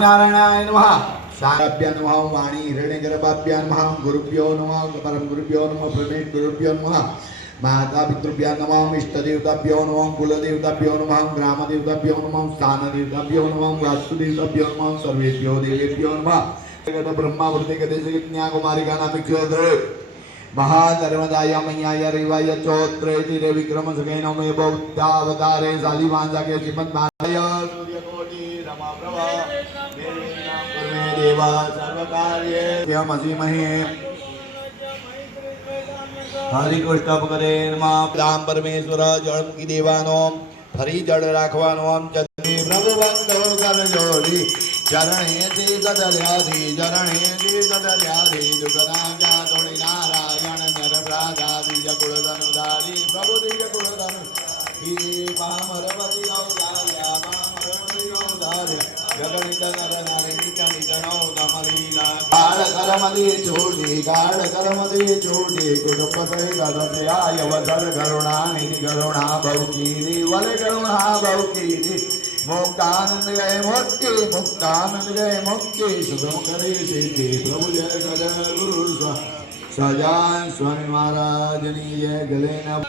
नारायणाय नमः साराभ्यां नमः वाणी हिरण्यगर्भाभ्यां नमः गुरुभ्यो नमः परम गुरुभ्यो नमः प्रणेत गुरुभ्यो नमः माता पितृभ्यो नमः इष्टदेवताभ्यो नमः कुलदेवताभ्यो नमः ग्रामदेवताभ्यो नमः स्थानदेवताभ्यो नमः वास्तुदेवताभ्यो नमः सर्वेभ्यो देवेभ्यो नमः जगत ब्रह्मा वृत्तिगते कन्या कुमारी का नाम महाधर्मदाय मैयाय रेवाय चौत्रे तिरे विक्रम सगे नमे बौद्धावतारे सालिवांसा के श्रीमद महाराय सूर्यकोटि रमा प्रभा देवी नाम परमे देवा सर्वकार्ये यमसीमहे हरि कृष्णपकरे नमः राम परमेश्वर जल की देवानो फरी जड़ राखवानो चंद्री प्रभु बंधो कर जोड़ी चरणे दी गदल्याधि चरणे दी गदल्याधि दुगराजा तोड़ी नारायण नर राजा बीज कुलधनुधारी प्रभु दिव्य कुलधनु ही पामरवती अवतार्या पामरवती अवतार्या जगन्नित नर नारी नित्य नितनो तमलीला काल करमदि चूड़ी कुटुंबते गदते आय वदर करुणा निधि करुणा भौकीरी वले करुणा भौकीरी मुक्तानंद गए मुक्ति सुगम करे सिद्धि प्रभु जय सजय गुरु सजान स्वामी महाराज जय गले न